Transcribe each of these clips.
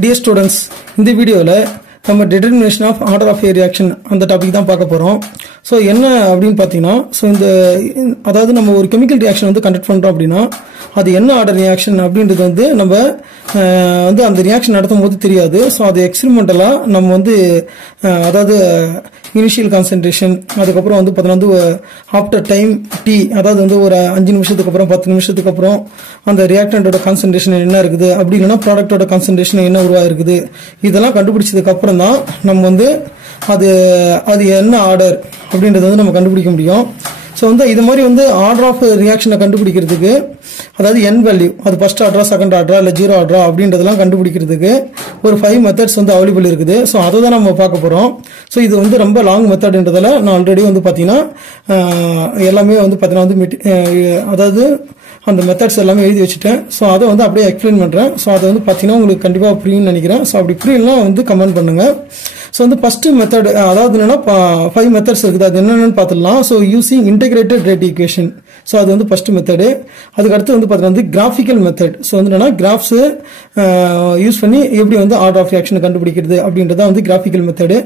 Dear students, in the video நம்ம determination of order of a reaction அந்த topic தான் பார்க்க போறோம். சோ என்ன அப்படினு பாத்தீங்கன்னா சோ இந்த அதாவது நம்ம ஒரு கெமிக்கல் ரியாக்ஷன் வந்து கண்டக்ட் பண்றோம் அப்படினா அது என்ன ஆர்டர் ரியாக்ஷன் அப்படின்றது வந்து நம்ம வந்து அந்த ரியாக்ஷன் நடத்தும்போது தெரியாது. சோ அது எக்ஸ்பெரிமெண்டலா நம்ம வந்து அதாவது இனிஷியல் கான்சன்ட்ரேஷன் அதுக்கு அப்புறம் வந்து பாத்தீங்கன்னா ஆஃப்டர் டைம் t அதாவது வந்து ஒரு 5 நிமிஷத்துக்கு அப்புறம் 10 நிமிஷத்துக்கு அப்புறம் அந்த ரியாக்டன்ட்டோட கான்சன்ட்ரேஷன் என்ன இருக்குது அப்படி இல்லனா ப்ராடக்ட்டோட கான்சன்ட்ரேஷன் என்ன உருவா இருக்குது இதெல்லாம் கண்டுபிடிச்சதுக்கு அப்புறம் தான் நம்ம வந்து அது என்ன ஆர்டர் அப்படின்றது வந்து நம்ம கண்டுபிடிக்க முடியும். சோ வந்து இது மாதிரி வந்து ஆர்டர் ஆஃப் ரியாக்ஷனை கண்டுபிடிக்கிறதுக்கு அதாவது n வேல்யூ அது ஃபர்ஸ்ட் ஆர்டரா செகண்ட் ஆர்டரா இல்ல ஜீரோ ஆர்டரா அப்படின்றதெல்லாம் கண்டுபிடிக்கிறதுக்கு ஒரு 5 மெத்தட்ஸ் வந்து அவைலபிள் இருக்குது. சோ அதை தான் நம்ம பார்க்க போறோம். சோ இது வந்து ரொம்ப லாங் மெத்தட்ன்றதால நான் ஆல்ரெடி வந்து பாத்தீங்கன்னா எல்லாமே வந்து பாத்தீங்கன்னா வந்து அதாவது அந்த மெத்தட்ஸ் எல்லாமே எழுதி வச்சுட்டேன். சோ அதை வந்து அப்படியே எக்ஸ்பிளைன் பண்றேன். சோ அதை வந்து பாத்தீங்கன்னா உங்களுக்கு கண்டிப்பா புரியும்னு நினைக்கிறேன். சோ அப்படி புரியலனா வந்து கமெண்ட் பண்ணுங்க. சோ வந்து ஃபர்ஸ்ட் மெத்தட் அதாவது என்னன்னா 5 மெத்தட்ஸ் இருக்குது. அது என்னன்னு பார்த்தலாம். So using integrated rate equation. So அது வந்து ஃபர்ஸ்ட் மெத்தட். அதுக்கு அடுத்து வந்து பாத்தீங்கன்னா வந்து கிராஃபிக்கல் மெத்தட். சோ வந்து என்னன்னா கிராஃப்ஸ் யூஸ் பண்ணி எப்படி வந்து ஆர்டர் ஆஃப் ரியாக்ஷன் கண்டுபிடிக்கிறது அப்படின்றத வந்து கிராஃபிக்கல் மெத்தட்.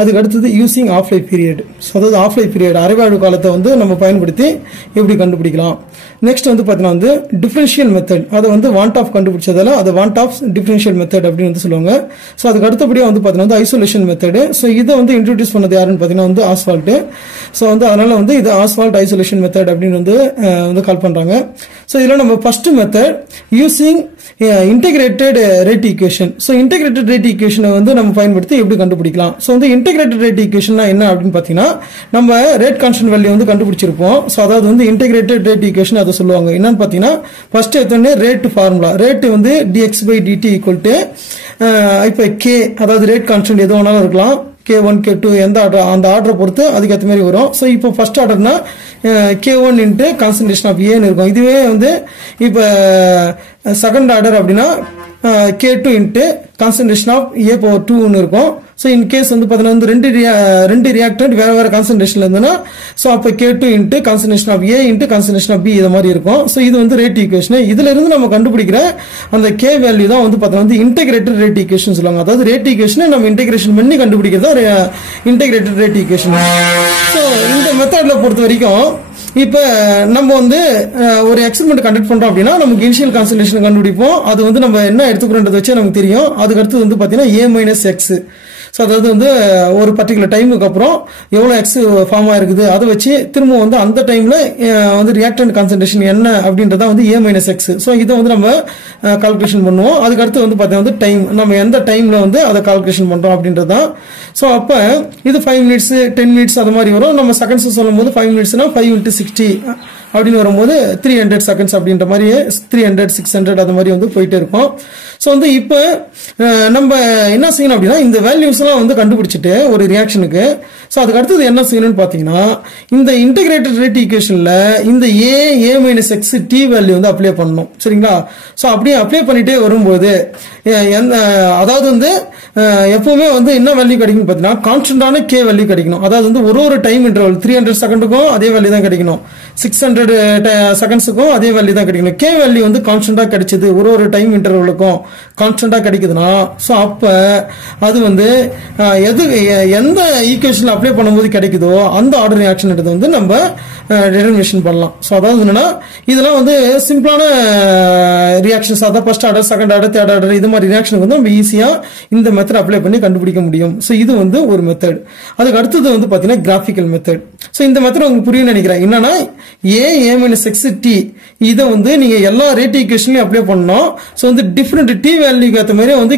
அதுக்கு அடுத்து using half life period. So அதாவது ஆஃப் லைஃப் பீரியட் அரைவாழ்வு காலத்தை வந்து நம்ம பயன்படுத்தி எப்படி கண்டுபிடிக்கலாம். நெக்ஸ்ட் வந்து பாத்தீங்கன்னா வந்து டிஃபரன்ஷியல் மெத்தட். அது வந்து வாண்ட் ஆஃப் கண்டுபிடிச்சதால அது வாண்ட் ஆஃப் டிஃபரன்ஷியல் மெத்தட் அப்படின்னு வந்து சொல்லுவாங்க. சோ அதுக்கு அடுத்தபடியா வந்து பாத்தீங்கன்னா வந்து ஐசோலேஷன் மெத்தட். சோ இதை வந்து இன்ட்ரோடியூஸ் பண்ணது யாருன்னு பாத்தீங்கன்னா வந்து ஆஸ்வால்ட். சோ வந்து அதனால வந்து இது ஆஸ்வால்ட் ஐசோலேஷன் மெத்தட் அப்படின்னு வந்து கால் பண்றாங்க. சோ இதுல நம்ம first method using integrated rate equation. So integrated rate ஈக்குவேஷனை வந்து நம்ம பயன்படுத்தி எப்படி கண்டுபிடிக்கலாம். சோ வந்து இன்டகிரேட்டட் ரேட் ஈக்குவேஷன் என்ன அப்படின்னு பாத்தீங்கன்னா நம்ம ரேட் கான்ஸ்டன்ட் வேல்யூ வந்து கண்டுபிடிச்சிருப்போம். சோ அதாவது வந்து இன்டகிரேட்டட் ரேட் ஈக்குவேஷன் அதை சொல்லுவாங்க. என்னன்னு பாத்தீங்கன்னா ஃபர்ஸ்ட் எடுத்தோடனே ரேட் ஃபார்முலா ரேட் வந்து dx/dt ஈக்குவல் டு இப்ப k அதாவது ரேட் கான்ஸ்டன்ட் எது வேணாலும் இருக்கலாம். K1 K2 எந்த ஆர்டர் அந்த ஆர்டரை பொறுத்து அதுக்கு ஏற்ற மாதிரி வரும். சோ இப்போ ஃபர்ஸ்ட் ஆர்டர்னா K1 இன்டு கான்சன்ட்ரேஷன் ஆஃப் ஏன்னு இருக்கும். இதுவே வந்து இப்ப செகண்ட் ஆர்டர் அப்படின்னா K2 into concentration of A/2 இருக்கும். சோ இன் கேஸ் வந்து பாத்தீங்கன்னா வந்து ரெண்டு ரியாக்டன்ட் வேற வேற கான்சன்ட்ரேஷன்ல இருந்ததுன்னா சோ அப்ப K2 into concentration of A into concentration of B இது மாதிரி இருக்கும். சோ இது வந்து ரேட் ஈக்குவேஷன். இதுல இருந்து நம்ம கண்டுபிடிக்கிற அந்த K வேல்யூ தான் வந்து பாத்தீங்கன்னா வந்து இன்டகிரேட்டட் ரேட் ஈக்குவேஷன் சொல்லுவாங்க. அதாவது ரேட் ஈக்குவேஷனை நம்ம இன்டகிரேஷன் பண்ணி கண்டுபிடிக்கிறது இன்டகிரேட்டட் ரேட் ஈக்குவேஷன். சோ இந்த மெத்தட்ல பொறுத்த வரைக்கும் இப்ப நம்ம வந்து ஒரு எக்ஸ்பெரிமெண்ட் கண்டக்ட் பண்றோம் அப்படின்னா நமக்கு இனிஷியல் கான்சன்ட்ரேஷன் கண்டுபிடிப்போம். அது வந்து நம்ம என்ன எடுத்துக்கிறோம்ன்றத வச்சு நமக்கு தெரியும். அதுக்கு அடுத்து வந்து பாத்தீங்கன்னா A-X. சோ அதாவது வந்து ஒரு பர்டிகுலர் டைமுக்கு அப்புறம் எவ்வளவு எக்ஸ் ஃபார்ம் ஆயிருக்குது அதை வச்சு திரும்ப வந்து அந்த டைம்ல வந்து ரியாக்டன்ட் கான்சன்ட்ரேஷன் என்ன அப்படின்றத வந்து A-X. சோ இதை வந்து நம்ம கால்குலேஷன் பண்ணுவோம். அதுக்கு அடுத்து வந்து பாத்தீங்கன்னா வந்து டைம் நம்ம எந்த டைம்ல வந்து அதை கால்குலேஷன் பண்றோம் அப்படின்றதான். சோ அப்ப இது 5 மினிட்ஸ் 10 மினிட்ஸ் அது மாதிரி வரும். நம்ம செகண்ட்ஸ் சொல்லும் போது 5 மினிட்ஸ்னா 5 × 60 அப்படின்னு வரும்போது 300 செகண்ட்ஸ் அப்படின்ற மாதிரி 300 600 அது மாதிரி வந்து போயிட்டே இருக்கும். சோ வந்து இப்ப நம்ம என்ன செய்யணும் அப்படின்னா இந்த வேல்யூஸ் எல்லாம் வந்து கண்டுபிடிச்சிட்டு ஒரு ரியாக்ஷனுக்கு சோ அதுக்கு அடுத்தது என்ன செய்யணும்னு பாத்தீங்கன்னா இந்த இன்டகிரேட்டட் ரேட் ஈக்குவேஷன்ல இந்த A-X t வேல்யூ வந்து அப்ளை பண்ணணும். சரிங்களா? சோ அப்படியே அப்ளை பண்ணிட்டே வரும்போது அதாவது வந்து எப்பவுமே வந்து என்ன வேல்யூ கிடைக்கும் பாத்தீங்கன்னா கான்ஸ்டன்டான K வேல்யூ கிடைக்கணும். அதாவது வந்து ஒரு டைம் இன்டர்வல் 300 செகண்டுக்கும் அதே வேல்யூ தான் கிடைக்கணும். 600 செகண்ட்ஸுக்கும் அதே வேல்யூ தான் கிடைக்கணும். K வேல்யூ வந்து கான்ஸ்டன்டா கிடைச்சது ஒரு டைம் இன்டர்வலுக்கும் கான்ஸ்டன்டா கிடைக்குதுன்னா சோ அப்ப அது வந்து எந்த ஈக்குவேஷன்ல அப்ளை பண்ணும்போது கிடைக்குதோ அந்த ஆர்டர் ரியாக்ஷன் வந்து நம்ம டெரிவேஷன் பண்ணலாம். சோ அதாவது என்னன்னா இதெல்லாம் வந்து சிம்பிளான ரியாக்ஷன்ஸ். அதாவது first order second order third order இது மாதிரி ரியாக்ஷன் வந்து நம்ம ஈஸியா இந்த மெத்தட் அப்ளை பண்ணி கண்டுபிடிக்க முடியும். சோ இது வந்து ஒரு மெத்தட். அதுக்கு அடுத்தது வந்து பாத்தீங்கன்னா கிராஃபிக்கல் மெத்தட். சோ இந்த மெத்தட் உங்களுக்கு புரியும் நினைக்கிறேன். என்னன்னா A-X t இதை வந்து நீங்க எல்லா ரேட் ஈக்குவேஷன்லயும் அப்ளை பண்ணணும். சோ வந்து டிஃபரெண்ட் t வேல்யூக்கு ஏற்ற மாதிரி வந்து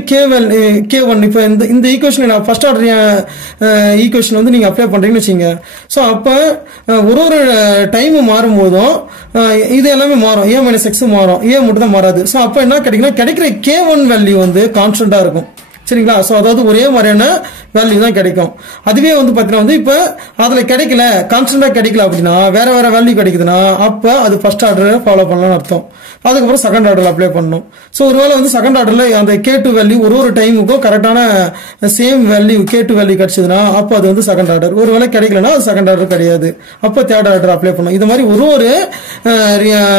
K1 இப்ப இந்த ஈக்குவேஷன் ஃபர்ஸ்ட் ஆர்டர் ஈக்குவேஷன் வந்து நீங்க அப்ளை பண்றீங்கன்னு வச்சுங்க. சோ அப்ப ஒரு டைம் மாறும் போதும் இது எல்லாமே மாறும். A-X மாறும். A மட்டும் தான் மாறாது. சோ அப்ப என்ன கிடைக்குன்னா கிடைக்கிற K1 வேல்யூ வந்து கான்ஸ்டன்டா இருக்கும். சரிங்களா? சோ அதாவது ஒரே மாதிரியான வேல்யூ தான் கிடைக்கும். அதுவே வந்து பாத்தீங்கன்னா வந்து இப்ப அதுல கிடைக்கல கான்ஸ்டன்டா கிடைக்கல அப்படின்னா வேற வேற வேல்யூ கிடைக்குதுன்னா அப்ப அது ஃபர்ஸ்ட் ஆர்டர் ஃபாலோ பண்ணலாம்னு அர்த்தம். அதுக்கப்புறம் செகண்ட் ஆர்டர்ல அப்ளை பண்ணணும். சோ ஒருவேளை வந்து செகண்ட் ஆர்டர்ல அந்த K2 வேல்யூ ஒரு டைமுக்கும் கரெக்டான சேம் வேல்யூ K2 வேல்யூ கிடைச்சதுன்னா அப்ப அது வந்து செகண்ட் ஆர்டர். ஒருவேளை கிடைக்கலன்னா அது செகண்ட் ஆர்டர் கிடையாது. அப்ப தேர்ட் ஆர்டர் அப்ளை பண்ணணும். இது மாதிரி ஒரு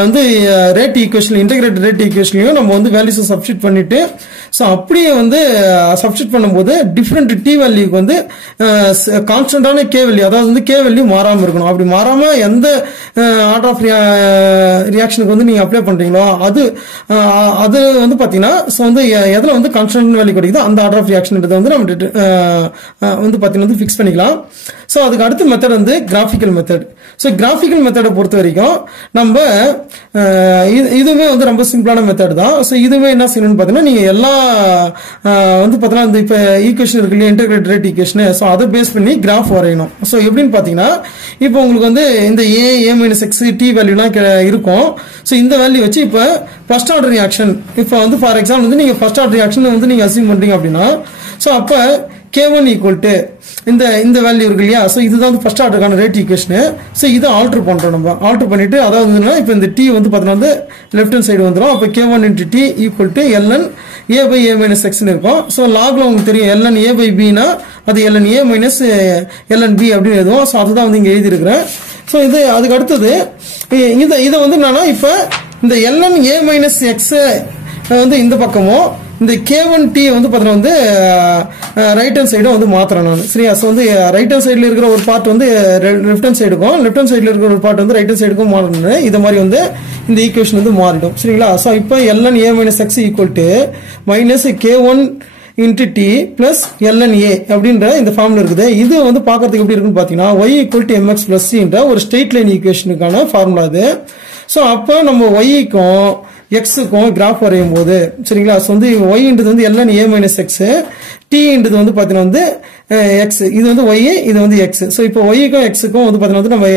வந்து ரேட் ஈக்குவேஷன் இன்டகிரேட்டட் ரேட் ஈக்குவேஷன்லயும் நம்ம வந்து வேல்யூஸ் சப்ஸ்டிட் பண்ணிட்டு ஸோ அப்படியே வந்து சப்ஸ்டிட் பண்ணும்போது டிஃப்ரெண்ட் டி வேல்யூக்கு வந்து கான்ஸ்டன்டான கே வேல்யூ, அதாவது வந்து கே வேல்யூ மாறாமல் இருக்கணும். அப்படி மாறாம எந்த ஆர்டர் ஆஃப் ரியாக்ஷனுக்கு வந்து நீங்க அப்ளை பண்றீங்களோ அது வந்து பாத்தீங்கன்னா வந்து எதுல வந்து கான்ஸ்டன்ட் வேல்யூ கிடைக்குதோ அந்த ஆர்டர் ஆஃப் ரியாக்ஷன் வந்து நம்ம வந்து பாத்தீங்கன்னா வந்து ஃபிக்ஸ் பண்ணிக்கலாம். ஸோ அதுக்கு அடுத்த மெத்தட் வந்து கிராஃபிக்கல் மெத்தட். ஸோ கிராஃபிக்கல் மெத்தடை பொறுத்த வரைக்கும் நம்ம இதுவுமே வந்து ரொம்ப சிம்பிளான மெத்தட் தான். ஸோ இதுவே என்ன செய்யணும்னு பார்த்தீங்கன்னா நீங்க எல்லா வந்து பார்த்தீங்கன்னா இந்த இப்போ ஈக்குவேஷன் இருக்கு இல்லையா, இன்டெகிரேட்டட் ரேட் ஈக்குவேஷன். ஸோ அதை பேஸ் பண்ணி கிராஃப் வரையணும். ஸோ எப்படின்னு பார்த்தீங்கன்னா இப்போ உங்களுக்கு வந்து இந்த ஏ மைனஸ் எக்ஸ் டி வேல்யூலாம் இருக்கும். ஸோ இந்த வேல்யூ வச்சு இப்போ ஃபர்ஸ்ட் ஆர்டர் ரியாக்ஷன், இப்போ வந்து ஃபார் எக்ஸாம்பிள் வந்து நீங்க ஃபர்ஸ்ட் ஆர்டர் ரியாக்ஷன் வந்து நீங்க அசியூம் பண்றீங்க அப்படின்னா ஸோ அப்போ K1 ஈக்குவல் டு இந்த வேல்யூ இருக்கு இல்லையா. ஸோ இதுதான் வந்து ஃபர்ஸ்ட் ஆர்டருக்கான ரேட் ஈக்குவேஷன். ஸோ இதை ஆல்டர் பண்றோம். நம்ம ஆல்டர் பண்ணிட்டு அதாவது இப்போ இந்த டி வந்து பார்த்தீங்கன்னா வந்து லெஃப்ட் ஹேண்ட் சைடு வந்துடும். அப்போ K1 into T equal to ln a by a minus x இருக்கும். ஸோ லாக்ல உங்களுக்கு தெரியும் ln a by b னா அது ln a minus ln b அப்படின்னு எழுதுவோம். ஸோ அதுதான் வந்து இங்க எழுதி இருக்கிறேன். ஸோ இது அதுக்கு அடுத்தது இதை வந்து என்னன்னா இப்போ இந்த ln a minus x வந்து இந்த பக்கமும் இந்த K1T வந்து பார்த்தீங்கன்னா வந்து ரைட் ஹேண்ட் சைடும் வந்து மாத்திரம் நான் சரியா. ஸோ வந்து ரைட் ஹேண்ட் சைடில் இருக்கிற ஒரு பார்ட் வந்து லெஃப்ட் ஹேண்ட் சைடுக்கும், லெஃப்ட் ஹேண்ட் சைடில் இருக்கிற ஒரு பார்ட் வந்து ரைட் ஹேண்ட் சைடுக்கும் மாறணும். இது மாதிரி வந்து இந்த ஈக்குவேஷன் வந்து மாறிடும் சரிங்களா. ஸோ இப்போ ln a minus x equal to minus K1 into T plus ln a அப்படின்ற இந்த ஃபார்முலா இருக்குது. இது வந்து பார்க்கறதுக்கு எப்படி இருக்குன்னு பார்த்தீங்கன்னா y equal to mx plus c என்ற ஒரு ஸ்ட்ரெயிட் லைன் ஈக்குவேஷனுக்கான ஃபார்முலா இது. ஸோ அப்போ நம்ம y-க்கும் எக்ஸுக்கும் கிராஃப் வரையும் போது சரிங்களா. ஸோ வந்து ஒய்ன்றது வந்து ln a மைனஸ் எக்ஸ், டீன்றது வந்து பார்த்தீங்கன்னா வந்து எக்ஸ், இது வந்து ஒய், இது வந்து எக்ஸ். ஸோ இப்போ ஒய்க்கும் எக்ஸுக்கும் வந்து பார்த்தீங்கன்னா வந்து நம்ம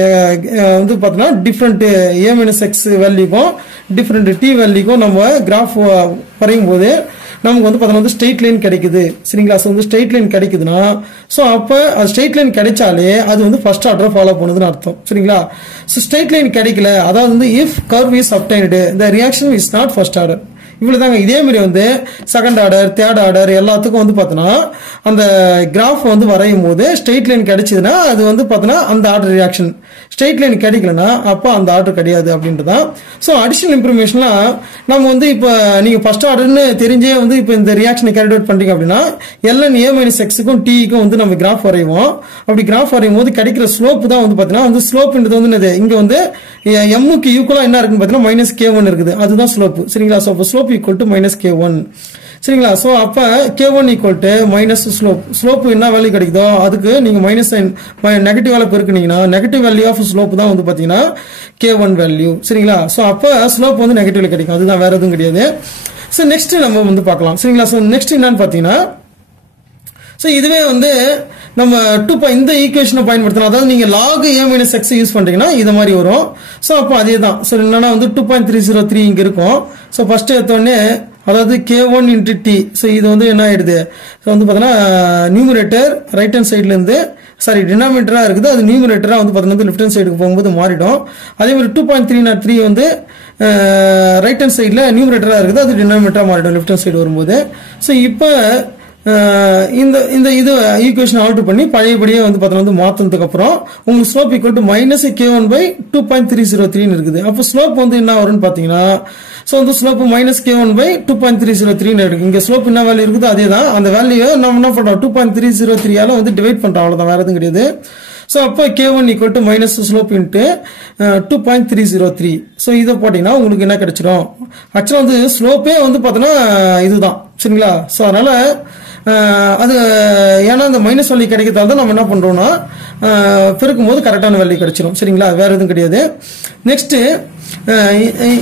வந்து பார்த்தீங்கன்னா டிஃப்ரெண்ட் a மைனஸ் எக்ஸ் வேல்யூக்கும் டிஃப்ரெண்ட் டி வேல்யூக்கும் நம்ம கிராஃப் வரையும் போது நமக்கு வந்து பார்த்தீங்கன்னா வந்து ஸ்ட்ரெயிட் லைன் கிடைக்குது சரிங்களா. ஸோ வந்து ஸ்ட்ரெயிட் லைன் கிடைக்குதுன்னா ஸோ அப்போ அது ஸ்ட்ரெயிட் லைன் கிடைச்சாலே அது வந்து ஃபர்ஸ்ட் ஆர்டர் ஃபாலோ பண்ணுதுன்னு அர்த்தம் சரிங்களா. ஸோ ஸ்ட்ரெயிட் லைன் கிடைக்கல, அதாவது வந்து if curve is obtained the reaction is not first order. இவ்வளவுதாங்க. இதே மாதிரி வந்து செகண்ட் ஆர்டர், தேர்ட் ஆர்டர் எல்லாத்துக்கும் வந்து பார்த்தோன்னா அந்த கிராஃப் வந்து வரையும் போது ஸ்ட்ரெயிட் லைன் கிடைச்சதுன்னா அது வந்து பார்த்தோன்னா அந்த ஆர்டர் ரியாக்ஷன், ஸ்ட்ரெயிட் லைன் கிடைக்கலன்னா அப்போ அந்த ஆர்டர் கிடையாது அப்படின்றதான். ஸோ அடிஷனல் இன்ஃபர்மேஷன்லாம் நம்ம வந்து இப்போ நீங்க ஃபர்ஸ்ட் ஆர்டர்னு தெரிஞ்சே வந்து இப்போ இந்த ரியாக்ஷனை கேல்குலேட் பண்றீங்க அப்படின்னா ln a மைனஸ் எக்ஸுக்கும் டிக்கும் வந்து நம்ம கிராஃப் வரைவோம். அப்படி கிராஃப் வரையும் போது கிடைக்கிற ஸ்லோப் தான் வந்து பார்த்தீங்கன்னா வந்து ஸ்லோப்ன்றது வந்து இங்க வந்து எம்முக்கு ஈக்குவலா என்ன இருக்குன்னு பார்த்தீங்கன்னா மைனஸ் K1 இருக்குது, அதுதான் ஸ்லோப் சரிங்களா. ஸோ அப்போ slope equal to minus K1 சரிங்களா. ஸோ அப்போ K1 equal to minus slope என்ன வேல்யூ கிடைக்குதோ அதுக்கு நீங்க மைனஸ் சைன் நெகட்டிவ் வேல்யூ பெருக்குனீங்கன்னா நெகட்டிவ் வேல்யூ ஆஃப் ஸ்லோப் தான் வந்து பார்த்தீங்கன்னா K1 வேல்யூ சரிங்களா. ஸோ அப்போ ஸ்லோப் வந்து நெகட்டிவ்ல கிடைக்கும், அதுதான் வேற எதுவும் கிடையாது. ஸோ நெக்ஸ்ட் நம்ம வந்து பார்க்கலாம் சரிங்களா. ஸோ நெக்ஸ்ட் என்னன்னு பார்த்தீங்கன்னா ஸோ இதுவே வந்து நம்ம இந்த ஈக்குவேஷனை பயன்படுத்தலாம். அதாவது நீங்க log a minus x use பண்றீங்கன்னா இது மாதிரி வரும். ஸோ அப்போ அதே தான். ஸோ என்னன்னா வந்து 2.303 இங்க இருக்கும். ஸோ ஃபர்ஸ்ட் எடுத்தோடனே அதாவது K1 இன்ட்டு டி. ஸோ இது வந்து என்ன ஆயிடுது, ஸோ வந்து பார்த்தீங்கன்னா நியூமரேட்டர் ரைட் ஹேண்ட் சைட்ல இருந்து டினாமினேட்டரா இருக்குது, அது நியூமரேட்டரா வந்து பார்த்தீங்கன்னா லெஃப்ட் ஹேண்ட் சைடுக்கு போகும்போது மாறிடும். அதே மாதிரி 2.303 வந்து ரைட் ஹேண்ட் சைட்ல நியூமரேட்டரா இருக்குது, அது டினாமினேட்டரா மாறிடும் லெஃப்ட் ஹேண்ட் சைடு வரும்போது. ஸோ இப்போ இந்த இது ஈக்குவேஷன் ஆல்டர் பண்ணி பழையபடியே வந்து பார்த்தீங்கன்னா வந்து மாத்தினதுக்கு அப்புறம் உங்களுக்கு slope equal to minus K1 by 2.303 இருக்குது. அப்போ ஸ்லோப் வந்து என்ன வரும்னு பார்த்தீங்கன்னா ஸோ வந்து ஸ்லோப் மைனஸ் K1 பை 2.303 இருக்கு. இங்க ஸ்லோப் என்ன வேல்யூ இருக்குதோ அதே தான், அந்த வேல்யூ நம்ம என்ன பண்றோம் 2.303 வந்து டிவைட் பண்றோம், அவ்வளவுதான், வேற எதுவும் கிடையாது. ஸோ அப்போ K1 equal to minus slope into 2.303. So இதை போட்டீங்கன்னா உங்களுக்கு என்ன கிடைச்சிடும், ஆக்சுவலாக வந்து ஸ்லோப்பே வந்து பார்த்தோன்னா இதுதான் சரிங்களா. ஸோ அதனால அது ஏன்னா அந்த மைனஸ் வேல்யூ கிடைக்கிறதால தான் நம்ம என்ன பண்றோம்னா பெருக்கும் போது கரெக்டான வேல்யூ கிடைச்சிடும் சரிங்களா, வேற எதுவும் கிடையாது. நெக்ஸ்ட்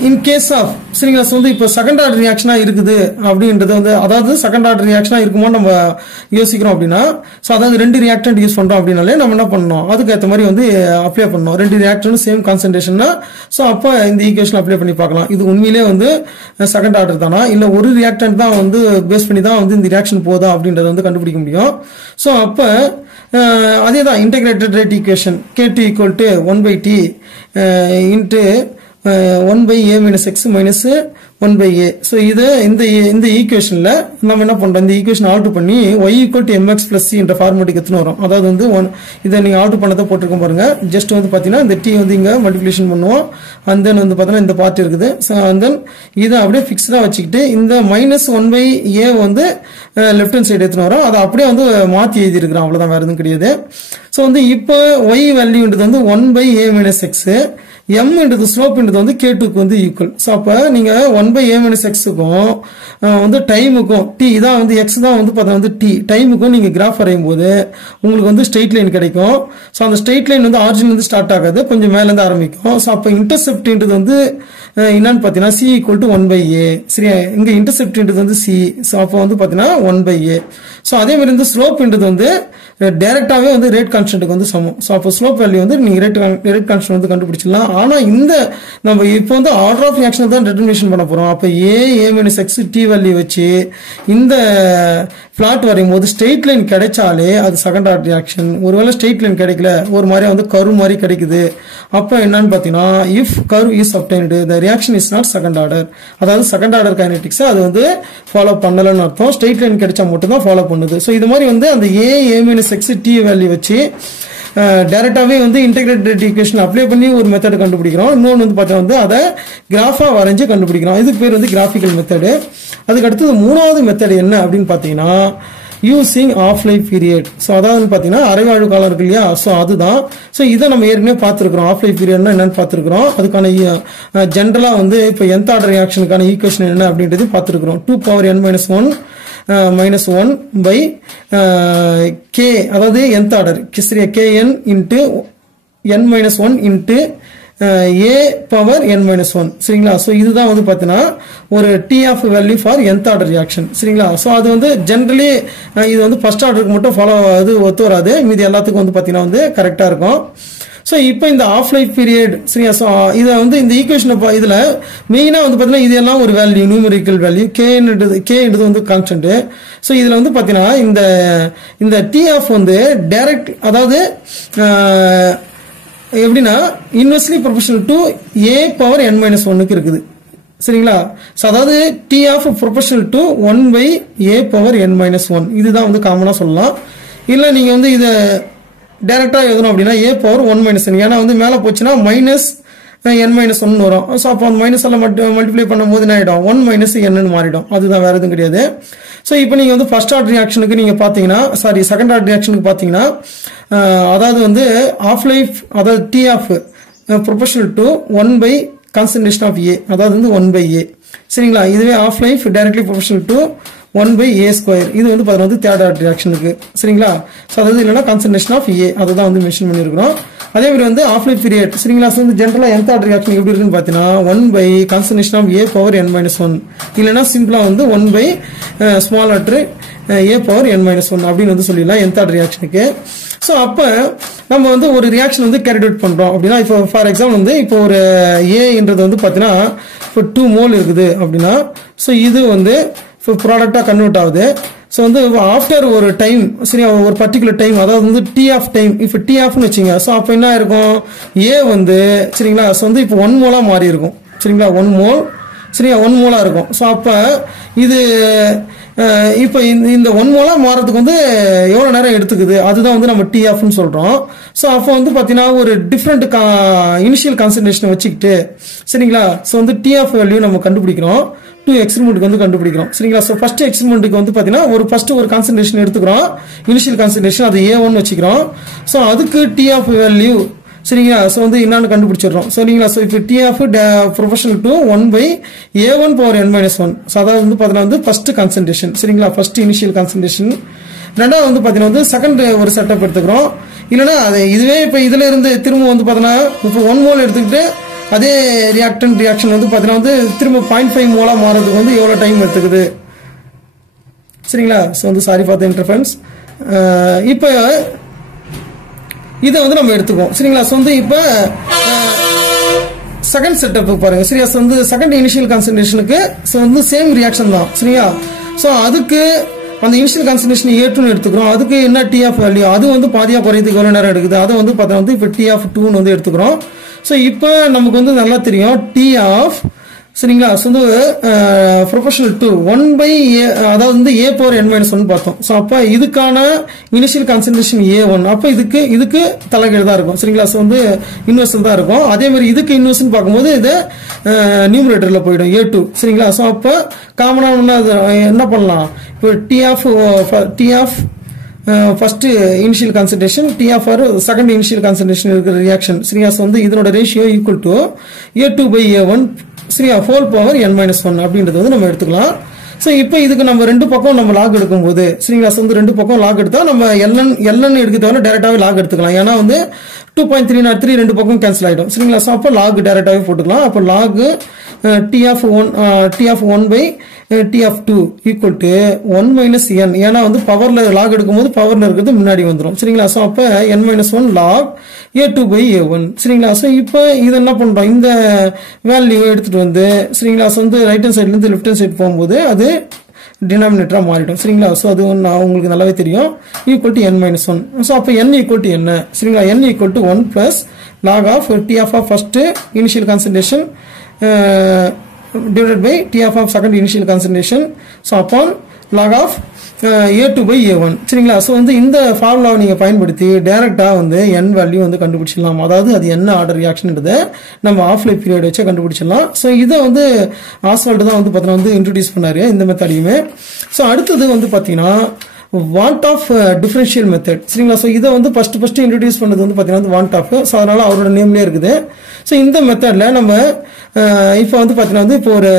இன் கேஸ் ஆஃப் சரிங்களா. ஸோ வந்து இப்போ செகண்ட் ஆர்டர் ரியாக்ஷனா இருக்குது அப்படின்றது வந்து அதாவது செகண்ட் ஆர்டர் ரியாக்ஷனா இருக்குமோ நம்ம யோசிக்கிறோம் அப்படின்னா ஸோ அதாவது ரெண்டு ரியாக்டன்ட் யூஸ் பண்றோம் அப்படின்னாலே நம்ம என்ன பண்ணணும் அதுக்கு ஏற்ற மாதிரி வந்து அப்ளை பண்ணணும். ரெண்டு ரியாக்டன்ட் சேம் கான்சன்ட்ரேஷன்னா ஸோ அப்போ இந்த ஈக்குவேஷன் அப்ளை பண்ணி பார்க்கலாம். இது உண்மையிலே வந்து செகண்ட் ஆர்டர் தானா இல்லை ஒரு ரியாக்டன்ட் தான் வந்து பேஸ் பண்ணி தான் வந்து இந்த ரியாக்ஷன் போதா அப்படின்றத வந்து கண்டுபிடிக்க முடியும். ஸோ அப்போ அதே தான் integrated rate equation KT equal to 1/T into 1 by a minus x minus 1 by a. So இது இந்த ஈக்குவேஷனில் நம்ம என்ன பண்ணுறோம், இந்த ஈக்குவேஷன் ஆல்டர் பண்ணி y equal to mx plus c என்ற ஃபார்மேட்டுக்கு எடுத்துன்னு வரோம். அதாவது வந்து இதை நீங்கள் ஆல்டர் பண்ணதை போட்டிருக்கோம் பாருங்க. ஜஸ்ட் வந்து பார்த்தீங்கன்னா இந்த t வந்து இங்கே மல்டிப்ளிகேஷன் பண்ணுவோம். அண்ட் தென் வந்து பார்த்தீங்கன்னா இந்த பார்ட் இருக்குது. அண்ட் தென் இதை அப்படியே ஃபிக்ஸ்டாக வச்சுக்கிட்டு இந்த -1 by a வந்து லெஃப்ட் ஹேண்ட் சைடு எடுத்துன்னு வரோம். அதை அப்படியே வந்து மாற்றி எழுதியிருக்கிறோம். அவ்வளோதான், வேறு எதுவும் கிடையாது. ஸோ வந்து இப்போ y வேல்யூன்றது வந்து 1 by a minus x, m என்றது ஸ்லோப் என்றது வந்து k2க்கு வந்து ஈக்குவல். ஸோ அப்போ நீங்கள் 1 by a minus x-க்கும் வந்து டைமுக்கும் t இதான் வந்து x தான் வந்து பார்த்தா வந்து t டைமுக்கும் நீங்கள் கிராஃப் வரையும் போது உங்களுக்கு வந்து ஸ்ட்ரெயிட் லைன் கிடைக்கும். ஸோ அந்த ஸ்ட்ரெயிட் லைன் வந்து ஆரிஜின் வந்து ஸ்டார்ட் ஆகாது, கொஞ்சம் மேலேருந்து ஆரம்பிக்கும். ஸோ அப்போ இன்டர்செப்ட்ன்றது வந்து என்னன்னு பார்த்தீங்கன்னா c equal to 1 by a. சரியா, இங்கே இன்டர்செப்ட்ன்றது வந்து c. ஸோ அப்போ வந்து பார்த்தீங்கன்னா 1 by a. ஸோ அதே மாதிரி இந்த ஸ்லோப்ன்றது வந்து டைரக்டாகவே வந்து ரேட் கான்ஸ்டன்ட்டுக்கு வந்து சமம். ஸோ அப்போ ஸ்லோப் வேல்யூ வந்து நீங்கள் ரேட் கான்ஸ்டன்ட் வந்து கண்டுபிடிச்சிடலாம். ஆனால் இந்த நம்ம இப்போ வந்து ஆர்டர் ஆஃப் ரியாக்ஷன் தான் டிட்டர்மினேஷன் பண்ண போகிறோம். அப்போ a minus x t value வச்சு இந்த பிளாட் வரையும் போது ஸ்ட்ரெயிட் லைன் கிடைச்சாலே அது செகண்ட் ஆர்டர் ரியாக்ஷன். ஒருவேளை ஸ்ட்ரெயிட் லைன் கிடைக்கல, ஒரு மாதிரி வந்து கர்வ் மாதிரி கிடைக்குது, அப்போ என்னன்னு பார்த்தீங்கன்னா if curve is obtained the reaction is not second order. அதாவது செகண்ட் ஆர்டர் கைனெட்டிக்ஸ் அது வந்து ஃபாலோ பண்ணலன்னு அர்த்தம். ஸ்ட்ரெயிட் லைன் கிடைச்சா மட்டும் தான் ஃபாலோ பண்ணுது. ஸோ இது மாதிரி வந்து அந்த a minus x t value வச்சு டைரக்டாவே வந்து இன்டெகிரேட்டட் ஈக்குவேஷன் அப்ளை பண்ணி ஒரு மெத்தட் கண்டுபிடிக்கிறோம். இன்னொன்று வந்து பார்த்தா வந்து அதை கிராஃபா வரைஞ்சு கண்டுபிடிக்கிறோம். இதுக்கு பேர் வந்து கிராஃபிக்கல் மெத்தடு. அதுக்கு அடுத்தது மூணாவது மெத்தட் என்ன அப்படின்னு பார்த்தீங்கன்னா using half life period. So அதாவது பார்த்தீங்கன்னா அரைவாழ்வு காலம் இருக்கு இல்லையா, ஸோ அதுதான். ஸோ இதை நம்ம ஏற்கனவே பார்த்துருக்குறோம். ஆஃப் லைஃப் பீரியட்னா என்னன்னு பார்த்துருக்குறோம். அதுக்கான ஜென்ரலாக வந்து இப்போ nth ஆர்டர் ரியாக்ஷனுக்கான ஈக்குவேஷன் என்ன அப்படின்றது பார்த்துருக்குறோம். 2 power n minus 1 by k, அதாவது nth ஆர்டர் சரியா, kn into n minus 1 into a power n minus 1 சரிங்களா. ஸோ இதுதான் வந்து பார்த்தீங்கன்னா ஒரு t half value for nth order reaction சரிங்களா. ஸோ அது வந்து ஜென்ரலி இது வந்து ஃபர்ஸ்ட் ஆர்டருக்கு மட்டும் ஃபாலோ அது ஒத்து வராது, மீதி எல்லாத்துக்கும் வந்து பார்த்தீங்கன்னா வந்து கரெக்டாக இருக்கும். ஸோ இப்போ இந்த ஆஃப் லைஃப் பீரியட் சரியா. ஸோ இதை வந்து இந்த ஈக்குவேஷனை இதில் மெயினாக வந்து பார்த்தீங்கன்னா இது எல்லாம் ஒரு வேல்யூ, நியூமெரிக்கல் வேல்யூ. கேன்றது வந்து கான்ஸ்டன்ட். ஸோ இதில் வந்து பார்த்தீங்கன்னா இந்த டி ஆஃப் வந்து டைரக்ட், அதாவது எப்படின்னா inversely proportional to a power n minus 1க்கு இருக்குது சரிங்களா. ஸோ அதாவது T half proportional to 1 by a power n minus 1 இதுதான் வந்து காமனாக சொல்லலாம். இல்லை நீங்கள் வந்து இதை டைரக்டாக எழுதணும் அப்படின்னா a power 1 minus n, ஏன்னா வந்து மேலே போச்சுன்னா மைனஸ் n minus 1 வரும். ஸோ அப்போ அந்த மைனஸ் எல்லாம் மல்டிப்ளை பண்ணும்போது என்ன ஆகிடும், 1 minus n மாறிடும். அதுதான், வேறு எதுவும் கிடையாது. ஸோ இப்போ நீங்கள் வந்து ஃபர்ஸ்ட் ஆர்டர் ரியாக்ஷனுக்கு நீங்கள் பார்த்தீங்கன்னா செகண்ட் ஆர்டர் ரியாக்ஷனுக்கு பார்த்தீங்கன்னா அதாவது வந்து ஆஃப் லைஃப், அதாவது T half proportional to 1 by concentration of a, அதாவது வந்து 1 by a சரிங்களா. இதுவே half life directly proportional to 1 by a square. இது வந்து பார்த்தா வந்து தேர்ட் ஆர்டர் ரியாக்ஷனுக்கு சரிங்களா. ஸோ அதாவது இல்லைன்னா கான்சன்ட்ரேஷன் ஆஃப் a அதை தான் வந்து மென்ஷன் பண்ணியிருக்கிறோம். அதே மாதிரி வந்து ஆஃப் லைஃப் பீரியட் சரிங்களா. ஸோ வந்து ஜென்ரலாக nth ஆர்டர் ரியாக்ஷன் எப்படி இருக்குன்னு பார்த்தீங்கன்னா 1 by concentration of a power n minus 1, இல்லைன்னா சிம்பிளாக வந்து 1 by small order a power n minus 1 அப்படின்னு வந்து சொல்லிடலாம் nth ஆர்டர் ரியாக்ஷனுக்கு. ஸோ அப்போ நம்ம வந்து ஒரு ரியாக்ஷன் வந்து கேரி அவுட் பண்ணுறோம் அப்படின்னா, இப்போ ஃபார் எக்ஸாம்பிள் வந்து இப்போ ஒரு ஏன்றது வந்து பார்த்தீங்கன்னா இப்போ 2 mole இருக்குது அப்படின்னா, ஸோ இது வந்து இப்போ ப்ராடக்டாக கன்வெர்ட் ஆகுது. ஸோ வந்து ஆஃப்டர் ஒரு டைம் சரியா, ஒரு பர்டிகுலர் டைம், அதாவது வந்து டி ஆஃப் டைம், இப்போ டி ஆஃப்னு வச்சுங்க. ஸோ அப்போ என்ன இருக்கும், ஏ வந்து சரிங்களா. ஸோ வந்து இப்போ 1 mole மாறி இருக்கும் சரிங்களா, 1 mole சரியா, 1 mole இருக்கும். ஸோ அப்போ இது இப்போ இந்த 1 mole மாறதுக்கு வந்து எவ்வளோ நேரம் எடுத்துக்குது, அதுதான் வந்து நம்ம டி ஆஃப்னு சொல்கிறோம். ஸோ அப்போ வந்து பார்த்தீங்கன்னா ஒரு டிஃப்ரெண்ட் இனிஷியல் கான்சன்ட்ரேஷனை வச்சுக்கிட்டு சரிங்களா. ஸோ வந்து டி ஆஃப் வேல்யூ நம்ம கண்டுபிடிக்கிறோம், 2 எக்ஸ்பெரிமெண்ட்டுக்கு வந்து கண்டுபிடிக்கிறோம் சரிங்களா. ஸோ ஃபர்ஸ்ட் எக்ஸ்பெரிமெண்ட்டுக்கு வந்து பார்த்தீங்கன்னா ஒரு கான்சன்ட்ரேஷன் எடுத்துக்கிறோம், இனிஷியல் கான்சன்ட்ரேஷன், அது A1 வச்சுக்கிறோம். ஸோ அதுக்கு டி ஆஃப் வேல்யூ சரிங்களா. ஸோ வந்து என்னன்னு கண்டுபிடிச்சிடுறோம் சரிங்களா. ஸோ இப்போ T half proportional to 1 by a1 power n minus 1. So அதாவது வந்து பார்த்தீங்கன்னா வந்து ஃபர்ஸ்ட் கான்சன்ட்ரேஷன் சரிங்களா, ஃபர்ஸ்ட் இனிஷியல் கான்சன்ட்ரேஷன். ரெண்டாவது வந்து பார்த்தீங்கன்னா வந்து செகண்ட் ஒரு செட்டப் எடுத்துக்கிறோம். இல்லைன்னா அது இதுவே இப்போ இதுல இருந்து திரும்ப வந்து பார்த்தீங்கன்னா இப்போ 1 mole எடுத்துக்கிட்டு அதே ரியாக்ஷன் வந்து பார்த்தீங்கன்னா வந்து திரும்ப 0.5 mole மாறதுக்கு வந்து எவ்வளோ டைம் எடுத்துக்குது சரிங்களா. ஸோ வந்து சாரி ஃபார் த இன்டர்ஃபரன்ஸ். இப்போ இதை வந்து நம்ம எடுத்துக்குவோம் சரிங்களா. ஸோ வந்து இப்போ செகண்ட் செட்டப் பாருங்க சரியா. ஸோ வந்து செகண்ட் இனிஷியல் கான்சன்ட்ரேஷனுக்கு ஸோ வந்து சேம் ரியாக்ஷன் தான் சரியா. ஸோ அதுக்கு அந்த இனிஷியல் கான்சன்ட்ரேஷன் A2 எடுத்துக்கிறோம். அதுக்கு என்ன டி ஆஃப் வேல்யூ, அது வந்து பாதியாக குறையதுக்கு எவ்வளோ நேரம் எடுக்குது, அதை வந்து பார்த்தா வந்து இப்போ டி ஆஃப் 2 வந்து எடுத்துக்கிறோம். ஸோ இப்போ நமக்கு வந்து நல்லா தெரியும் டி ஆஃப் சரிங்களா. ஸோ வந்து ப்ரொபோஷனல் டு 1/a, அதாவது வந்து a பவர் n மைனஸ் 1 பார்த்தோம். ஸோ அப்போ இதுக்கான இனிஷியல் கான்சன்ட்ரேஷன் A1, அப்போ இதுக்கு தலைகீழ் தான் இருக்கும் சரிங்களா. ஸோ வந்து இன்வெர்சல் தான் இருக்கும். அதே மாதிரி இதுக்கு இன்வெர்ஸ்னு பார்க்கும்போது இது நியூமரேட்டரில் போயிடும் A2 சரிங்களா. ஸோ அப்போ காமனாக என்ன பண்ணலாம், இப்போ T half first initial concentration, T half or second initial concentration இருக்கிற ரியாக்ஷன் சரிங்களா. ஸோ வந்து இதனோட ரேஷியோ ஈக்குவல் டு A2/A1 சரியா ஹோல் பவர் n-1 அப்படின்றது வந்து நம்ம எடுத்துக்கலாம். ஸோ இப்போ இதுக்கு நம்ம ரெண்டு பக்கம் நம்ம லாக் எடுக்கும்போது சரிங்களா. ஸோ வந்து ரெண்டு பக்கம் லாக் எடுத்தா நம்ம எல்என் எடுக்கிறதால டேரெக்டாகவே லாக் எடுத்துக்கலாம். ஏன்னா வந்து 2.303 ரெண்டு பக்கம் கேன்சல் ஆகிடும் சரிங்களா. ஸோ அப்போ லாக் டேரெக்டாகவே போட்டுக்கலாம். அப்போ log T half 1 T half 2 equal to 1 - n. ஏன்னா வந்து பவர்ல லாக் எடுக்கும்போது பவர்ல இருக்கிறது முன்னாடி வந்துடும் சரிங்களா. ஸோ அப்போ n-1 லாக் A2/A1 சரிங்களா. ஸோ இப்போ இது என்ன பண்றோம், இந்த வேல்யூ எடுத்துட்டு வந்து சரிங்களா. ஸோ வந்து ரைட் ஹேண்ட் சைட்ல இருந்து லெஃப்ட் ஹேண்ட் சைடு போகும்போது அது டினாமினேட்டரா மாறிடும் சரிங்களா. ஸோ அது உங்களுக்கு நல்லாவே தெரியும் ஈக்குவல் டு n-1. ஸோ அப்போ n ஈக்குவல் டு என்ன சரிங்களா, n equal to 1 plus log of T half first initial concentration divided by T of second initial concentration, so upon log of A2/A1 சரிங்களா. So வந்து இந்த ஃபார்முலாவை நீங்க பயன்படுத்தி டைரக்டா வந்து n வேல்யூ வந்து கண்டுபிடிச்சிடலாம். அதாவது அது என்ன ஆர்டர் ரியாக்ஷன்ன்றதை நம்ம ஆஃப் லைஃப் பீரியட் வச்சு கண்டுபிடிச்சிடலாம். ஸோ இதை வந்து ஆஸ்வால்ட் தான் வந்து பார்த்தீங்கன்னா வந்து இன்ட்ரோடியூஸ் பண்ணாரு இந்த மெத்தடையுமே. ஸோ அடுத்தது வந்து பார்த்தீங்கன்னா வாண்ட் ஆஃப் டிஃபரன்ஷியல் மெத்தட் சரிங்களா. ஸோ இதை வந்து ஃபர்ஸ்ட் இன்ட்ரோடியூஸ் பண்ணது வந்து பார்த்தீங்கன்னா வாண்ட் ஆஃப். ஸோ அதனால அவரோட நேம்லேயே இருக்குது. ஸோ இந்த மெத்தட்ல நம்ம இப்போ வந்து பார்த்தீங்கன்னா வந்து இப்போ ஒரு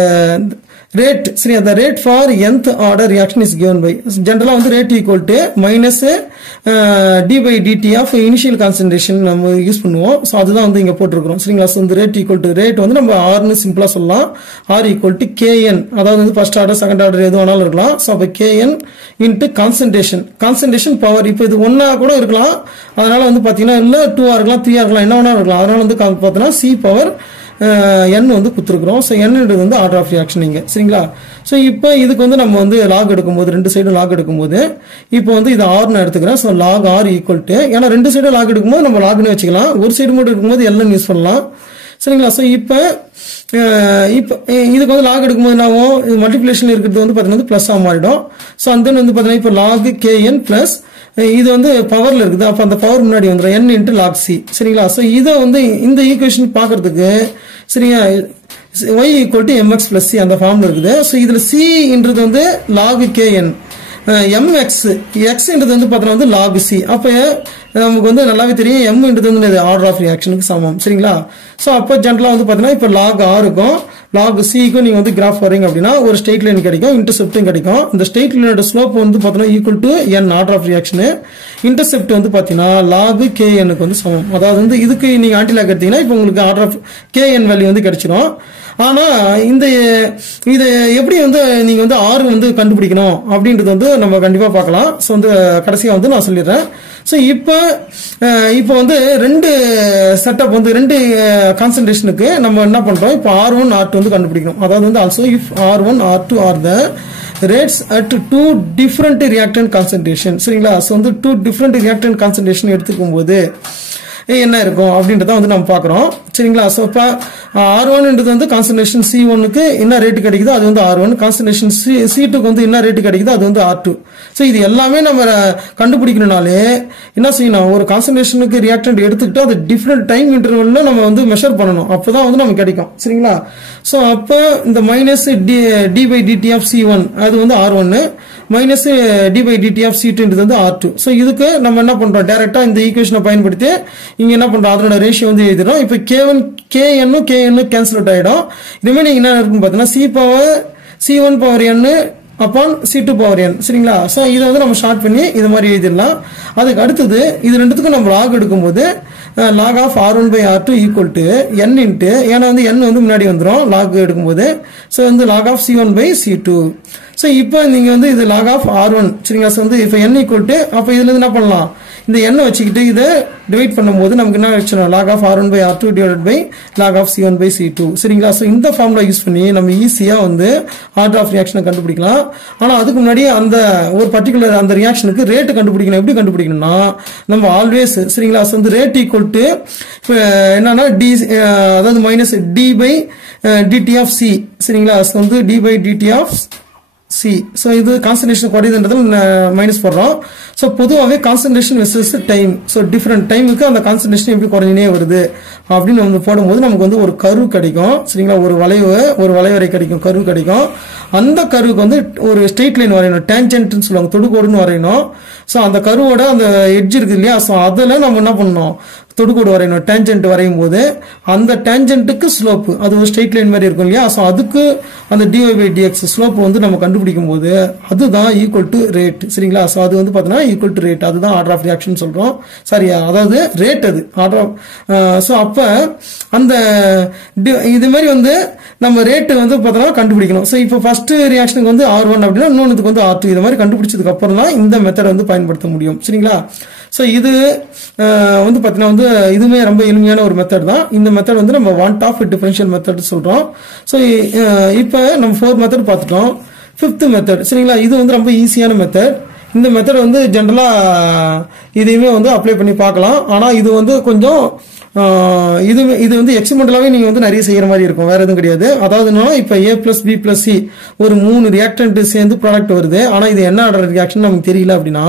ரேட் சரி, அந்த rate for nth order reaction is given by ஜென்ரலா வந்து rate equal to minus d/dt of initial concentration நம்ம யூஸ் பண்ணுவோம். ஸோ அதுதான் வந்து இங்க போட்டிருக்கிறோம் சரிங்களா. ஸோ இந்த ரேட் ஈக்குவல் டு ரேட் வந்து நம்ம ஆர்னு சிம்பிளா சொல்லலாம். ஆர் ஈக்குவல் டு kn, அதாவது வந்து ஃபர்ஸ்ட் ஆர்டர் செகண்ட் ஆர்டர் எது வேணாலும் இருக்கலாம். ஸோ அப்போ kn இன்ட்டு கான்சன்ட்ரேஷன் பவர். இப்போ இது 1 கூட இருக்கலாம், அதனால வந்து பாத்தீங்கன்னா இல்ல 2 இருக்கலாம் 3 இருக்கலாம், என்ன வேணாலும் இருக்கலாம். அதனால வந்து பார்த்தீங்கன்னா c பவர் n வந்து குத்துருக்கிறோம். ஸோ n வந்து ஆர்டர் ஆஃப் ரியாக்ஷன் இங்க சரிங்களா. ஸோ இப்போ இதுக்கு வந்து நம்ம வந்து லாக் எடுக்கும்போது ரெண்டு சைடும் லாக் எடுக்கும்போது இப்போ வந்து இது ஆர்னு எடுத்துக்கிறேன். So log R equal to, ஏன்னா ரெண்டு சைடும் லாக் எடுக்கும்போது நம்ம லாக்னு வச்சுக்கலாம், ஒரு சைடு மட்டும் எடுக்கும்போது எல்லாம் யூஸ் பண்ணலாம் சரிங்களா. ஸோ இப்போ இதுக்கு வந்து லாக் எடுக்கும்போது என்ன ஆகும், மல்டிபிளேஷன் இருக்கிறது வந்து பார்த்தீங்கன்னா பிளஸ் மாறிடும். ஸோ அந்த வந்து பார்த்தீங்கன்னா இப்போ லாக் kn பிளஸ் இது வந்து பவர்ல இருக்குது, அப்போ அந்த பவர் முன்னாடி வந்துடும் n இன்ட்டு லாக் சி சரிங்களா. ஸோ இதை வந்து இந்த ஈக்குவேஷன் பார்க்கறதுக்கு சரியா y equal to mx plus C அந்த ஃபார்ம்ல இருக்குது. ஸோ இதுல c-ன்றது வந்து லாக் kn, mx x-ன்றது வந்து பார்த்தீங்கன்னா வந்து லாக் சி. அப்போ நமக்கு வந்து நல்லாவே தெரியும் m-ன்றது வந்து ஆர்டர் ஆஃப் ரியாக்ஷனுக்கு சமம் சரிங்களா. ஸோ அப்போ ஜென்ரலா வந்து பார்த்தீங்கன்னா இப்போ லாக் ஆருக்கும் லாக் சிக்கும் நீங்க வந்து கிராஃப் வரீங்க அப்படின்னா ஒரு ஸ்ட்ரெயிட் லைன் கிடைக்கும், இன்டர்செப்டும் கிடைக்கும். இந்த ஸ்ட்ரெயிட் லைனோட ஸ்லோப் வந்து பார்த்தீங்கன்னா equal to n order of reaction. Intercept வந்து பார்த்தீங்கன்னா லாக் kn-க்கு வந்து சமம். அதாவது வந்து இதுக்கு நீங்க ஆன்டி லாக் எடுத்தீங்கன்னா இப்போ உங்களுக்கு ஆர்டர் ஆஃப் kn வேல்யூ வந்து கிடைச்சிடும். ஆனா இதை எப்படி வந்து நீங்க வந்து ஆர் வந்து கண்டுபிடிக்கணும் அப்படின்றது வந்து நம்ம கண்டிப்பா பார்க்கலாம். ஸோ வந்து கடைசியா வந்து நான் சொல்லிடுறேன். ஸோ இப்போ வந்து ரெண்டு செட்டப் வந்து ரெண்டு கான்சன்ட்ரேஷனுக்கு நம்ம என்ன பண்றோம், இப்போ R1 R2 வந்து கண்டுபிடிக்கணும். அதாவது வந்து also if R1 R2 R the rates at two different reactant concentration சரிங்களா. ஸோ வந்து 2 different reactant concentration எடுத்துக்கும் போது என்ன இருக்கும் அப்படின்றத வந்து நம்ம பார்க்குறோம் சரிங்களா. ஸோ இப்போ R1ன்றது வந்து கான்சன்ட்ரேஷன் C1க்கு என்ன ரேட்டு கிடைக்குதோ அது வந்து R1, கான்சன்ட்ரேஷன் C2க்கு வந்து என்ன ரேட்டு கிடைக்குதோ அது வந்து R2. ஸோ இது எல்லாமே நம்ம கண்டுபிடிக்கணும்னாலே என்ன செய்யணும், ஒரு கான்சன்ட்ரேஷனுக்கு ரியாக்டன்ட் எடுத்துக்கிட்டு அது டிஃப்ரெண்ட் டைம் இன்டர்வல்ல நம்ம வந்து மெஷர் பண்ணணும், அப்போதான் வந்து நமக்கு கிடைக்கும் சரிங்களா. ஸோ அப்போ இந்த மைனஸ் d/dt ஆஃப் C1 அது வந்து R1, மைனஸ் d/dt ஆஃப் C2ன்றது வந்து R2. ஸோ இதுக்கு நம்ம என்ன பண்றோம், டைரக்டா இந்த ஈக்குவேஷனை பயன்படுத்தி இங்க என்ன பண்றோம், அதோட ரேஷியோ வந்து எழுதிடும். இப்போ kn கேன்சல் அவுட் ஆயிடும். ரிமைனிங் என்ன இருக்குன்னு பார்த்தீங்கன்னா C1 power n upon C2 power n சரிங்களா. ஸோ இதை வந்து நம்ம ஷார்ட் பண்ணி இது மாதிரி எழுதிடலாம். அதுக்கு அடுத்தது இது ரெண்டுத்துக்கும் நம்ம லாக் எடுக்கும்போது log of R1/R2 equal to n into, ஏன்னா வந்து n வந்து முன்னாடி வந்துடும் லாக் எடுக்கும்போது. ஸோ வந்து லாக் ஆஃப் C1/C2. ஸோ இப்போ நீங்க வந்து இது லாக் ஆஃப் R1 சரிங்களா. ஸோ வந்து இப்போ n ஈக்குவல் டு, அப்போ இதுல இருந்து என்ன பண்ணலாம், இந்த n வச்சுக்கிட்டு இதை டிவைட் பண்ணும்போது நமக்கு என்ன கிடைச்சிடும் log of r1 by r2 divided by log of c1 by c2 சரிங்களா ஸோ இந்த ஃபார்முலா யூஸ் பண்ணி நம்ம ஈஸியா வந்து ஆர்டர் ஆஃப் ரியாக்ஷனை கண்டுபிடிக்கலாம் ஆனா அதுக்கு முன்னாடி அந்த ஒரு பர்டிகுலர் அந்த ரியாக்ஷனுக்கு ரேட் கண்டுபிடிக்கணும் எப்படி கண்டுபிடிக்கணும்னா நம்ம ஆல்வேஸ் சரிங்களா ஸோ இந்த ரேட் ஈக்குவல் டு என்னன்னா d அதாவது minus d by dt of c சரிங்களா ஸோ வந்து d by dt of C. So, இது concentration குறையுதுன்றதுல மைனஸ் போடுறோம் ஸோ பொதுவாகவே concentration versus time so different டைமுக்கு அந்த கான்சன்ட்ரேஷன் எப்படி குறைஞ்சினே வருது அப்படின்னு வந்து போடும்போது நமக்கு வந்து ஒரு கர்வ் கிடைக்கும் சரிங்களா ஒரு வளைவரை கிடைக்கும் கர்வ் கிடைக்கும் அந்த கர்வுக்கு வந்து ஒரு ஸ்ட்ரெயிட் லைன் வரையணும் டேஞ்சென்ட்னு சொல்லுவாங்க தொடுகோடுன்னு வரையணும் ஸோ அந்த கர்வோட அந்த எட்ஜ் இருக்கு இல்லையா ஸோ அதில் நம்ம என்ன பண்ணணும் தொடுகோடு வரையணும் டேஞ்சென்ட் வரையும் போது அந்த டேஞ்சென்ட்டுக்கு ஸ்லோப் அது ஒரு ஸ்ட்ரெயிட் லைன் மாதிரி இருக்கும் இல்லையா ஸோ அதுக்கு அந்த dy by dx ஸ்லோப் வந்து நம்ம கண்டுபிடிக்கும் போது அதுதான் ஈக்குவல் டு ரேட் சரிங்களா ஸோ அது வந்து பார்த்தீங்கன்னா ஈக்குவல் டு ரேட் அதுதான் ஆர்டர் ஆஃப் ரியாக்ஷன் சொல்றோம் சரி அதாவது ரேட் அது ஆர்டர் ஆஃப் ஸோ அப்போ அந்த இது மாதிரி வந்து நம்ம ரேட்டு வந்து பார்த்தோம்னா கண்டுபிடிக்கணும் ஸோ இப்போ ஃபர்ஸ்ட் ரியாக்ஷனுக்கு வந்து R1 அப்படின்னா இன்னொன்றுக்கு வந்து R2 இது மாதிரி கண்டுபிடிச்சதுக்கு அப்புறம் தான் இந்த மெத்தட் வந்து பயன்படுத்த முடியும் சரிங்களா ஸோ இது வந்து பார்த்தீங்கன்னா வந்து இதுவுமே ரொம்ப எளிமையான ஒரு மெத்தட் தான் இந்த மெத்தட் வந்து நம்ம ஒன் ஆஃப் டிஃபரன்ஷியல் மெத்தட் சொல்றோம் ஸோ இப்போ நம்ம 4 மெத்தட் பார்த்துட்டோம் 5th மெத்தட் சரிங்களா இது வந்து ரொம்ப ஈஸியான மெத்தட் இந்த மெத்தட் வந்து ஜென்ரலா இதையுமே வந்து அப்ளை பண்ணி பார்க்கலாம் ஆனா இது வந்து கொஞ்சம் இது வந்து எக்ஸ்பெரிமெண்டலாவே நீங்க வந்து நிறைய செய்யற மாதிரி இருக்கும் வேற எதுவும் கிடையாது அதாவது என்னன்னா இப்ப a plus B plus C ஒரு 3 ரியாக்டன்ட் சேர்ந்து ப்ராடக்ட் வருது ஆனா இது என்ன ஆர்டர் ரியாக்ஷன் நமக்கு தெரியல அப்படின்னா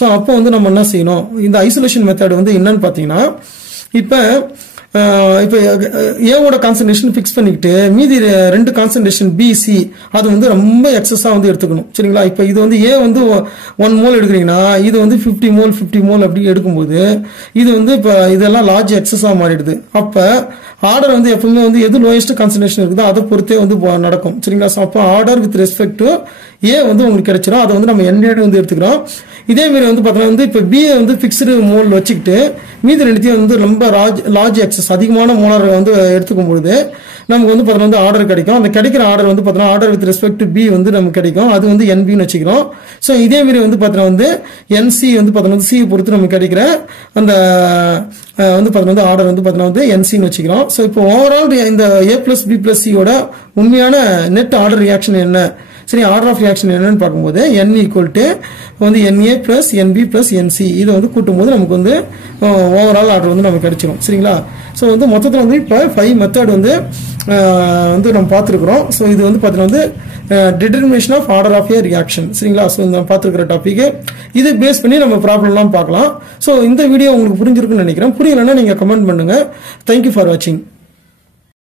சோ அப்போ வந்து நம்ம என்ன செய்யணும் இந்த ஐசோலேஷன் மெத்தட் வந்து என்னன்னு பாத்தீங்கன்னா இப்ப ஏவோட கான்சன்ட்ரேஷன் பிக்ஸ் பண்ணிக்கிட்டு மீதி 2 கான்சன்ட்ரேஷன் பி சி அது வந்து ரொம்ப எக்ஸஸா வந்து எடுத்துக்கணும் சரிங்களா இப்ப இது வந்து ஏ வந்து 1 மோல் எடுக்கிறீங்கன்னா இது வந்து 50 மோல் அப்படி எடுக்கும்போது இது வந்து இப்ப இதெல்லாம் லார்ஜ் எக்ஸஸா மாறிடுது அப்ப ஆர்டர் வந்து எப்பவுமே வந்து எது லோயஸ்ட் கான்சன்ட்ரேஷன் இருக்குதோ அதை பொறுத்தே வந்து நடக்கும் சரிங்களா அப்ப ஆர்டர் வித் ரெஸ்பெக்ட் டு ஏ வந்து உங்களுக்கு கிடைச்சிடும் அதை வந்து நம்ம என்ஏடி வந்து எடுத்துக்கிறோம் இதே மாதிரி வந்து பார்த்தோம்னா வந்து இப்போ பிஏ வந்து ஃபிக்ஸ்டு மோல் வச்சுக்கிட்டு மீதி ரெண்டுத்தையும் வந்து ரொம்ப லார்ஜ் எக்ஸஸ் அதிகமான மோலார் வந்து எடுத்துக்கும் பொழுது நமக்கு வந்து பார்த்தோம்னா வந்து ஆர்டர் கிடைக்கும் அந்த கிடைக்கிற ஆர்டர் வந்து பார்த்தோம்னா order with respect to B வந்து நமக்கு கிடைக்கும் அது வந்து என்பின்னு வச்சுக்கிறோம் ஸோ இதே மாதிரி வந்து பார்த்தோம்னா வந்து என்சி வந்து பார்த்தோம்னா வந்து சி பொறுத்து நமக்கு கிடைக்கிற அந்த வந்து பார்த்தோம்னா வந்து ஆர்டர் வந்து பார்த்தோம்னா வந்து என்சின்னு வச்சுக்கிறோம் ஸோ இப்போ ஓவரால் இந்த ஏ பிளஸ் பி பிளஸ் சியோட உண்மையான நெட் ஆர்டர் ரியாக்ஷன் என்ன சரி ஆர்டர் ஆஃப் ரியாக்ஷன் என்னன்னு பார்க்கும்போது n ஈக்குவல் டு வந்து NA plus NB plus NC இதை வந்து கூட்டும்போது நமக்கு வந்து ஓவரால் ஆர்டர் வந்து நமக்கு கிடைச்சிடும் சரிங்களா ஸோ வந்து மொத்தத்தில் வந்து இப்போ 5 மெத்தட் வந்து நம்ம பார்த்துருக்குறோம் ஸோ இது வந்து பார்த்தீங்கன்னா வந்து determination of order of a reaction சரிங்களா ஸோ நம்ம பார்த்துருக்கிற டாபிக் இது பேஸ் பண்ணி நம்ம ப்ராப்ளம்லாம் பார்க்கலாம் ஸோ இந்த வீடியோ உங்களுக்கு புரிஞ்சிருக்குன்னு நினைக்கிறேன் புரியலன்னா நீங்கள் கமெண்ட் பண்ணுங்க தேங்க்யூ ஃபார் வாட்சிங்